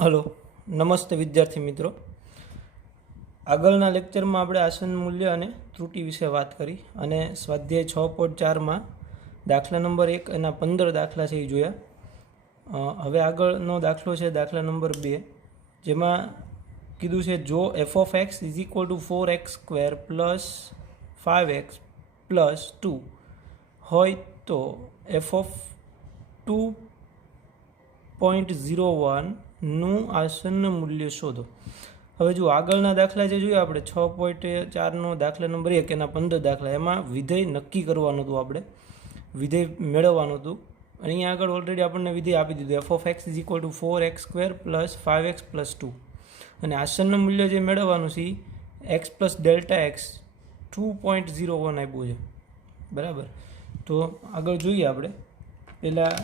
Hello, નમસ્તે વિદ્યાર્થી મિત્રો. આગળના લેક્ચરમાં આપણે આસન મૂલ્ય અને ત્રુટિ વિશે વાત કરી અને સ્વાધ્યાય 6.4માં દાખલા નંબર 1 એના 15 દાખલા છે એ જોયા. હવે આગળનો દાખલો છે દાખલા નંબર 2, જેમાં કીધું છે જો f of x is equal two 4x² plus 5x plus 2 હોય તો f of 2.01 નું આસન મૂલ્ય શોધો. હવે જો આગળના દાખલા જે જોઈએ આપણે 6.4નો દાખલા નંબર 1 એના 15 દાખલા, એમાં વિધેય નક્કી કરવાનું હતું, આપણે વિધેય મેળવવાનું હતું. અહીંયા આગળ ઓલરેડી આપણને વિધેય આપી દીધું f of x is equal two 4x² plus 5x plus 2, અને આસનનું મૂલ્ય જે મેળવવાનું છે x પ્લસ ડેલ્ટા એક્સ 2.01 આપ્યું છે, બરાબર. તો આગળ જોઈએ આપણે પહેલાં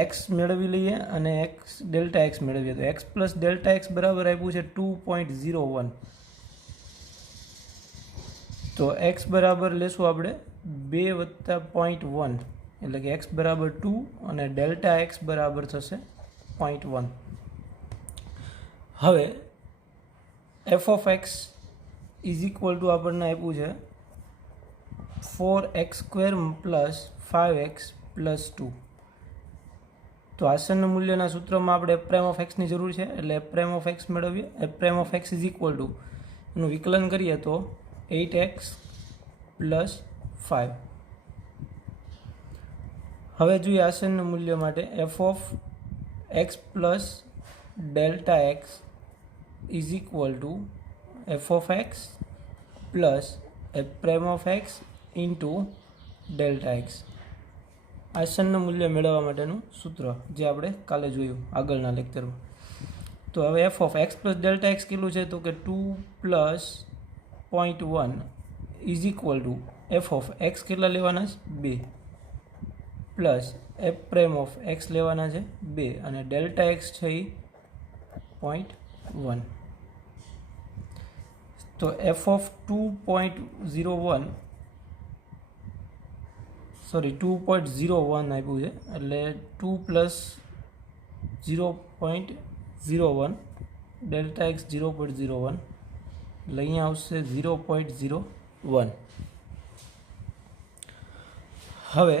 એક્સ મેળવી લઈએ અને એક્સ ડેલ્ટા એક્સ મેળવીએ. તો એક્સ પ્લસ ડેલ્ટા એક્સ બરાબર આપ્યું છે 2.01. તો એક્સ બરાબર લેશું આપણે 2 વત્તા 0.1, એટલે કે એક્સ બરાબર 2 અને ડેલ્ટા એક્સ બરાબર થશે 0.1. હવે F of x is equal two આપણને આપ્યું છે 4x² પ્લસ 5x પ્લસ 2. તો આસન મૂલ્યના સૂત્રમાં આપણે એફ પ્રાઇમ ઓફ એક્સની જરૂર છે, એટલે એફ પ્રાઇમ ઓફ એક્સ મેળવીએ. F prime of x is equal two એનું વિકલન કરીએ તો 8x પ્લસ 5. હવે જોઈએ આસનનું મૂલ્ય માટે f of x plus delta x is equal to f of x plus f prime of x into delta x. આસનનું મૂલ્ય મેળવવા માટેનું સૂત્ર જે આપણે કાલે જોયું આગળના લેક્ચરમાં. તો હવે F of x plus delta x કેટલું છે, તો કે 2 plus 0.1 is equal to f of x કેટલા લેવાના છે 2 plus f prime of x લેવાના છે 2 અને ડેલ્ટા એક્સ છે એ 0.1. તો એફ ઓફ 2.01 આપ્યું છે, એટલે 2 પ્લસ 0.01 ડેલ્ટા એક્સ 0.01, એટલે અહીંયા આવશે 0.01. હવે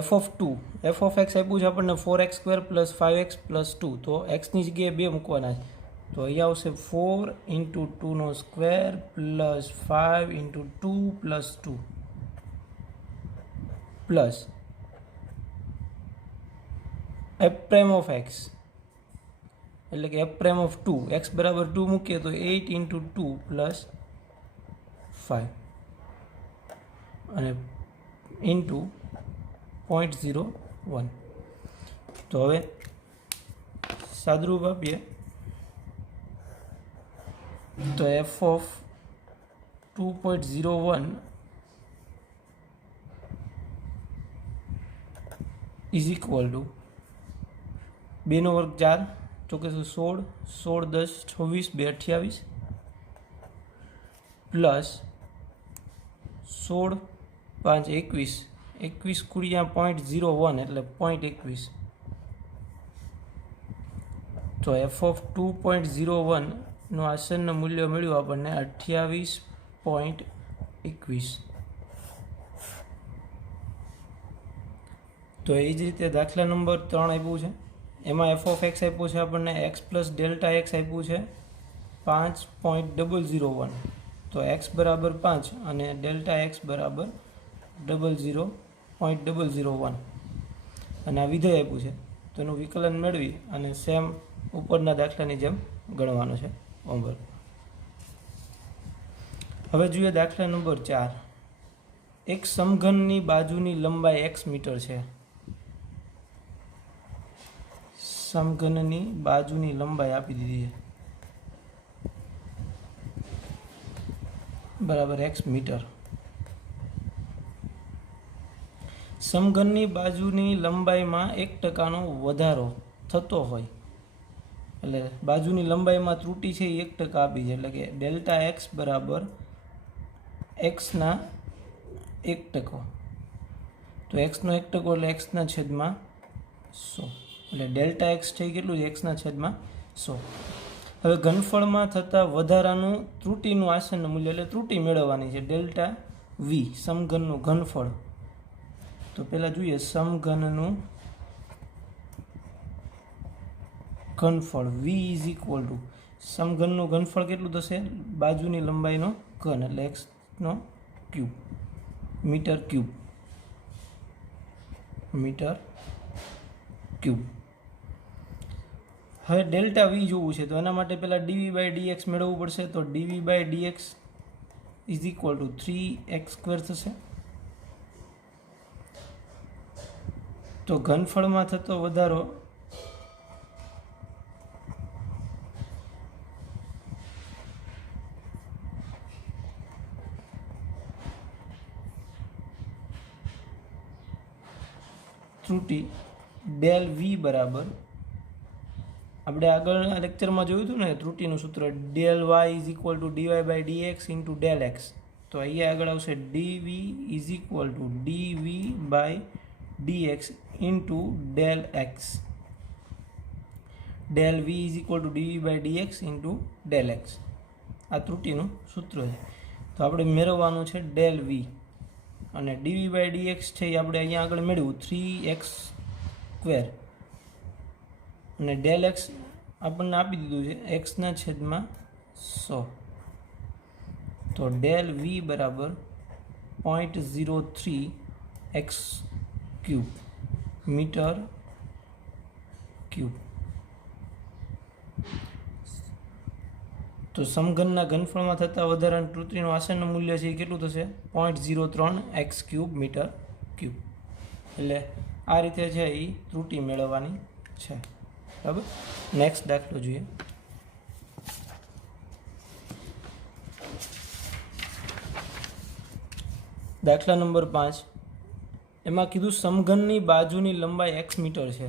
એફ ઓફ એક્સ આપ્યું છે આપણને 4x² પ્લસ 5x પ્લસ 2, તો એક્સની જગ્યાએ 2 મૂકવાના છે. તો અહીંયા આવશે 4 into 2² plus 5 into 2 plus 2 plus f prime of x, એટલે કે એફ પ્રાઇમ ઓફ 2, એક્સ બરાબર 2 મૂકીએ તો 8 ઇન્ટુ 2 પ્લસ 5 અને ઇન્ટુ 0.01. તો હવે સાદરૂપ આપીએ તો F of 2.01 is equal two 2 નો વર્ગ 4, ચોકે 16, 16 10 26 2 28 પ્લસ 16 5 21, 21 ગુણ્યા 0.01 એટલે 0.21. તો એફ ઓફ 2.01 નું આસનનું મૂલ્ય મળ્યું આપણને 28.21. તો એ જ રીતે દાખલા નંબર 3 આપ્યું છે, એમાં એફ ઓફ એક્સ આપ્યું છે આપણને એક્સ પ્લસ ડેલ્ટા એક્સ આપ્યું છે 5.001. તો એક્સ બરાબર 5 અને ડેલ્ટા એક્સ બરાબર 0.001, અને આ વિધેય આપ્યું છે. તો એનું વિકલન મેળવી અને સેમ ઉપરના દાખલાની જેમ ગણવાનું છે હોમવર્ક. હવે જોઈએ દાખલા નંબર 4. એક સમઘનની બાજુની લંબાઈ x મીટર છે. સમઘનની બાજુની લંબાઈ આપી દીધી છે બરાબર x મીટર. સમઘનની બાજુની લંબાઈમાં 1%નો વધારો થતો હોય, એટલે બાજુની લંબાઈમાં ત્રુટિ છે એ 1% આપી છે, એટલે કે ડેલ્ટા એક્સ બરાબર એક્સના 1%. તો એક્સનો 1% એટલે એક્સના છેદમાં 100. એટલે ડેલ્ટા એક્સ છે કેટલું છે? એક્સના છેદમાં 100. હવે ઘનફળમાં થતા વધારાનું ત્રુટિનું આસન્ન મૂલ્ય એટલે ત્રુટિ મેળવવાની છે ડેલ્ટા વી, સમઘનનું ઘનફળ. તો પહેલાં જોઈએ સમઘનનું ઘનફળ વી ઇઝ ઇક્વલ ટુ સમઘનનું ઘનફળ કેટલું થશે? બાજુની લંબાઈનો ઘન એટલે એક્સનો ક્યુબ મીટર ક્યુબ. હવે ડેલ્ટા વી જોવું છે તો એના માટે પહેલાં ડીવી બાય ડીએક્સ મેળવવું પડશે. તો d v by d x is equal to 3x² થશે. તો ઘનફળમાં થતો વધારો ત્રુટિ ડેલ વી બરાબર, આપણે આગળના લેક્ચરમાં જોયું હતું ને ત્રુટિનું સૂત્ર, del y is equal to d y by d x into del x. તો અહીંયા આગળ આવશે d v is equal to d v by d x into del x. Del v is equal to d v by d x into del x. આ ત્રુટિનું સૂત્ર છે. તો આપણે મેળવવાનું છે ડેલ વી, અને ડીવી બાય ડીએક્સ છે એ આપણે અહીંયા આગળ મેળવ્યું 3x², અને ડેલ એક્સ આપણને આપી દીધું છે એક્સના છેદમાં 100. તો ડેલ વી બરાબર 0.03x³ મીટર ક્યુબ. તો સમઘનના ઘનફળમાં થતા વધારાનું ત્રુટિનું આસન્ન મૂલ્ય છે એ કેટલું થશે? 0.03x³ metre cube. એટલે આ રીતે છે એ ત્રુટિ મેળવવાની છે. બરાબર. નેક્સ્ટ દાખલો જોઈએ. દાખલા નંબર 5. એમાં કીધું સમઘનની બાજુની લંબાઈ x મીટર છે.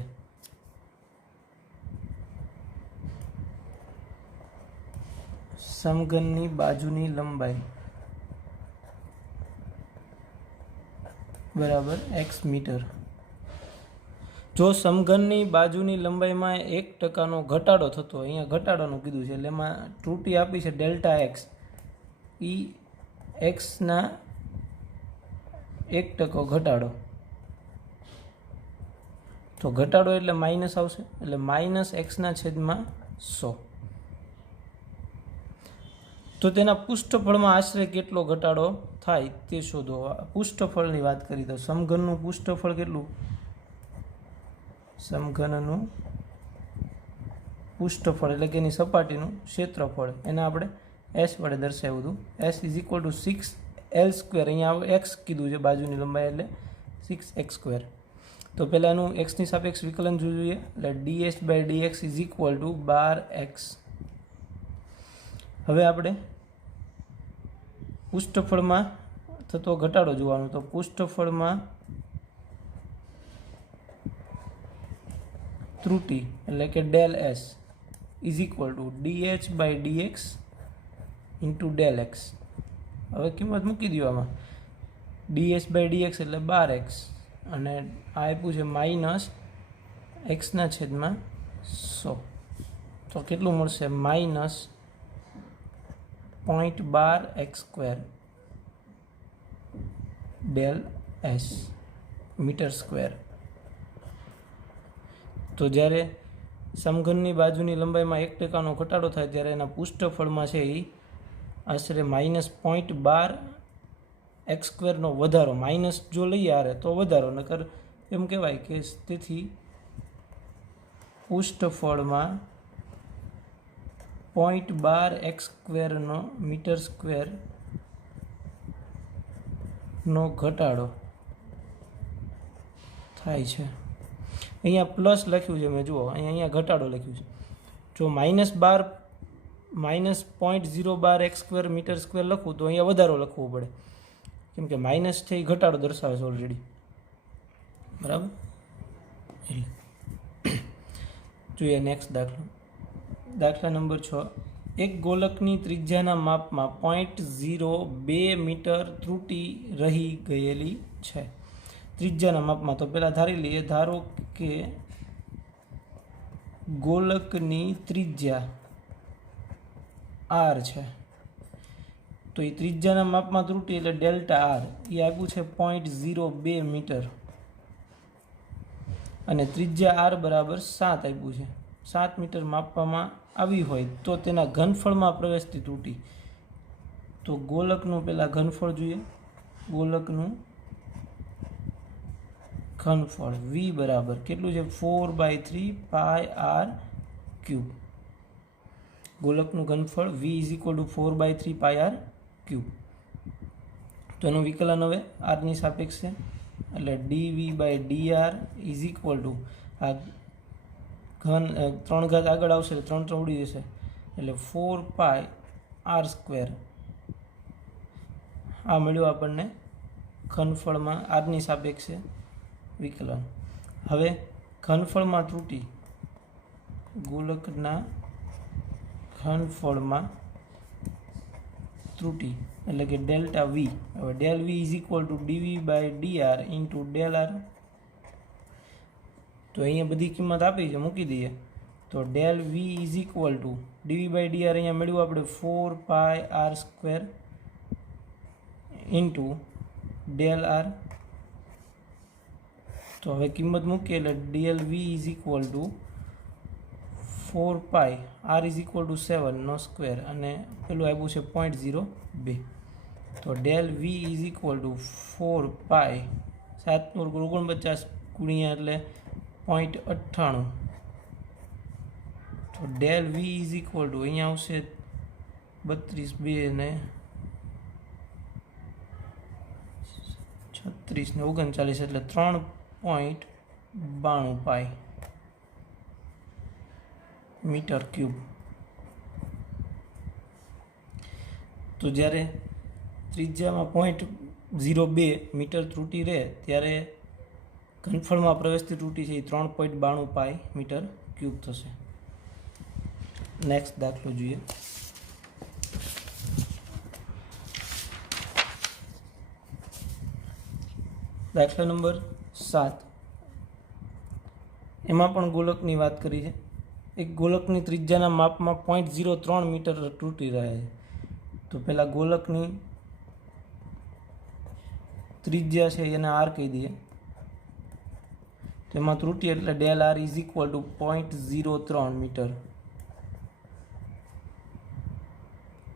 સમઘનની બાજુની લંબાઈ બરાબર x મીટર. જો સમઘનની બાજુની લંબાઈમાં 1% ઘટાડો થતો, અહીંયા ઘટાડોનું કીધું છે એટલે એમાં ત્રુટિ આપી છે ડેલ્ટા એક્સ, એ એક્સના 1% ઘટાડો. તો ઘટાડો એટલે માઇનસ આવશે, એટલે માઇનસ એક્સના છેદમાં 100. તો તેના પૃષ્ઠફળમાં આશરે કેટલો ઘટાડો થાય તે શોધો. પૃષ્ઠફળની વાત કરી તો સમઘનનું પૃષ્ઠફળ કેટલું? સમઘનનું પૃષ્ઠફળ એટલે કે એની સપાટીનું ક્ષેત્રફળ, એને આપણે એસ વડે દર્શાવ્યું હતું. S is equal two 6l². અહીંયા એક્સ કીધું છે બાજુની લંબાઈ એટલે 6x². તો પહેલાં એનું એક્સની સાપેક્ષ વિકલન જોઈએ એટલે ds by dx is equal to 12x. હવે આપણે પૃષ્ઠફળમાં થતો ઘટાડો જોવાનો. તો પૃષ્ઠફળમાં ત્રુટિ એટલે કે del s is equal to dh by dx into del x. હવે કિંમત મૂકી દો આમાં. ds બાય dx એટલે 12x, અને આ આપ્યું છે માઇનસ એક્સના છેદમાં 100. તો કેટલું મળશે? Minus 0.12x² del s meter square. તો જ્યારે સમઘનની બાજુની લંબાઈમાં 1%નો ઘટાડો થાય ત્યારે એના પૃષ્ઠફળમાં છે એ આશરે માઇનસ 0.12x² વધારો. માઇનસ જો લઈએ આરે તો વધારો, નકર એમ કહેવાય કે તેથી પૃષ્ઠફળમાં 0.12x² મીટર સ્ક્વેર નો ઘટાડો થાય છે. અહીંયા પ્લસ લખ્યું છે મેં, જુઓ અહીંયા ઘટાડો લખ્યું છે. જો -0.12x² મીટર સ્ક્વેર લખું તો અહીંયા વધારો લખવો પડે, કેમ કે માઇનસ છે એ ઘટાડો દર્શાવે છે ઓલરેડી. બરાબર. જોઈએ નેક્સ્ટ દાખલો. દાખલા નંબર 6. એક ગોલકની ત્રિજ્યાના માપમાં 0.02 મીટર ત્રુટિ રહી ગયેલી છે. ત્રિજ્યાના માપમાં તો પહેલાં ધારી લઈએ. ધારો કે ગોલકની ત્રિજ્યા આર છે, તો એ ત્રિજ્યાના માપમાં ત્રુટી એટલે ડેલ્ટા આર એ આપ્યું છે 0.02 મીટર, અને ત્રિજ્યા આર બરાબર 7 આપ્યું છે. 7 મીટર માપવામાં આવી હોય તો તેના ઘનફળમાં પ્રવેશતી ત્રુટી. તો ગોલકનું પહેલાં ઘનફળ જોઈએ. ગોલકનું ઘનફળ v બરાબર કેટલું છે? 4/3 પાઈ આર ક્યુબ. ગોલકનું ઘનફળ v is equal to 4/3 pi r cube. તો એનું વિકલન હવે આરની સાપેક્ષે, એટલે dv/dr ઇઝ ઇક્વલ ટુ આ ઘન 3 ઘાત આગળ આવશે એટલે 3 3 ઉડી જશે, એટલે 4 પાઈ આર સ્ક્વેર. આ મળ્યું આપણને ઘનફળમાં આરની સાપેક્ષે વિકલન. હવે ઘનફળમાં ત્રુટી, ગોલકના ઘનફળમાં ત્રુટી એટલે કે ડેલ્ટા વી. હવે del v is equal to dv/dr into del r. તો અહીંયા બધી કિંમત આપી છે, મૂકી દઈએ. તો del v is equal to dv/dr અહીંયા મેળવ્યું આપણે 4 pi r square into del r. તો હવે કિંમત મૂકીએ એટલે del v is equal to 4 pi r is equal to 7 નો સ્ક્વેર, અને પેલું આપ્યું છે 0.02. તો del v is equal to 4 પાઈ 749 ગુણ્યા એટલે 0.98. તો del v is equal to અહીંયા આવશે 32 2 ને 36 ને 39 એટલે 3.92 પાઈ મીટર ક્યુબ. તો જ્યારે ત્રિજ્યામાં 0.02 મીટર ત્રુટી રહે ત્યારે ઘનફળમાં પ્રવેશતી ત્રુટી છે એ 3.92 પાઈ મીટર ક્યુબ થશે. નેક્સ્ટ દાખલો જોઈએ. દાખલા નંબર 7. એમાં પણ ગોલકની વાત કરી છે. એક ગોલકની ત્રિજ્યાના માપમાં 0.03 મીટર તૂટી રહે છે. તો પહેલાં ગોલકની ત્રિજ્યા છે એને આર કહી દઈએ. તેમાં ત્રુટી એટલે del r is equal to 0.03 meter.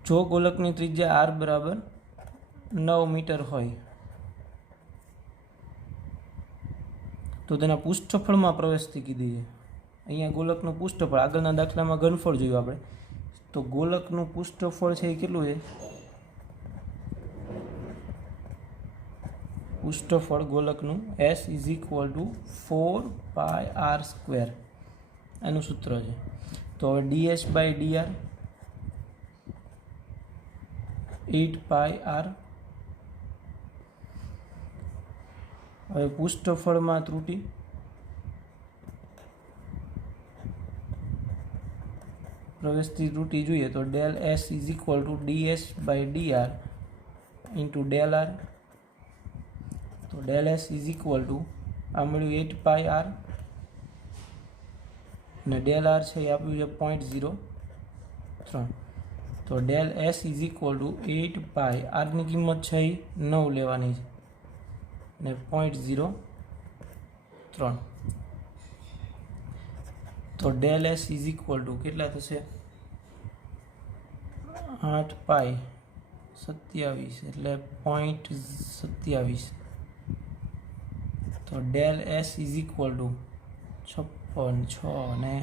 જો ગોલકની ત્રિજ્યા આર બરાબર 9 મીટર હોય તો તેના પૃષ્ઠફળમાં પ્રવેશતી કીધી છે. અહીંયા ગોલકનું પૃષ્ઠફળ, આગળના દાખલામાં ઘનફળ જોયું આપણે. તો ગોલકનું પૃષ્ઠફળ છે એ કેટલું છે? પૃષ્ઠફળ ગોલકનું s is equal to 4 pi r square એનું સૂત્ર છે. તો હવે ds/dr 8 પાઈ આર. હવે પૃષ્ઠફળમાં ત્રુટી, પ્રવેશતી ત્રુટી જોઈએ તો del s is equal to ds/dr into del r. તો del s is equal to આ મળ્યું 8 પાઈ આર, અને ડેલ આર છે એ આપ્યું છે 0.03. તો del s is equal to 8 pi આરની કિંમત છે એ 9 લેવાની છે, ને 0.03. તો del s is equal to કેટલા થશે? 8 પાઈ 27 એટલે 0.27. તો del s is equal to 56 6 ને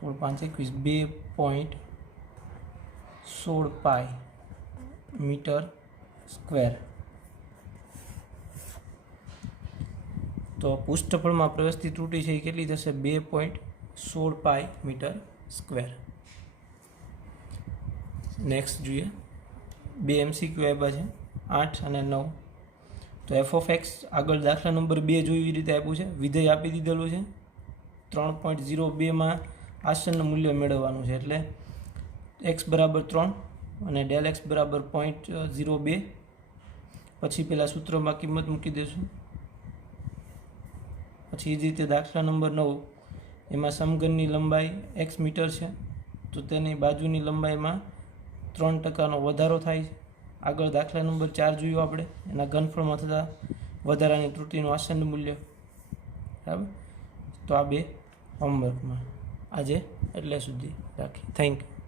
16 5 21 2.16 પાઈ મીટર સ્ક્વેર. તો પૃષ્ઠફળમાં પ્રવેશતી ત્રુટી છે એ કેટલી થશે? 2.16 પાઈ મીટર સ્ક્વેર. નેક્સ્ટ જોઈએ. 2 MCQ આપ્યા છે 8 અને 9. તો f(x) આગળ દાખલા નંબર 2 જોઈ એવી રીતે આપ્યું છે. વિધેય આપી દીધેલું છે. 3.02 આસન્ન મૂલ્ય મેળવવાનું છે, એટલે x બરાબર 3 અને ડેલ x બરાબર 0.02. પછી પેલા સૂત્રમાં કિંમત મૂકી દઈશું. પછી એ જ રીતે દાખલા નંબર 9 એમાં સમઘનની લંબાઈ x મીટર છે, તો તેની બાજુની લંબાઈમાં 3% વધારો થાય છે. આગળ દાખલા નંબર 4 જોયું આપણે, એના ઘનફળમાં થતા વધારાની ત્રુટિનું આસન્ન મૂલ્ય. બરાબર, તો આ બે હોમવર્કમાં આજે એટલે સુધી રાખી. Thank you.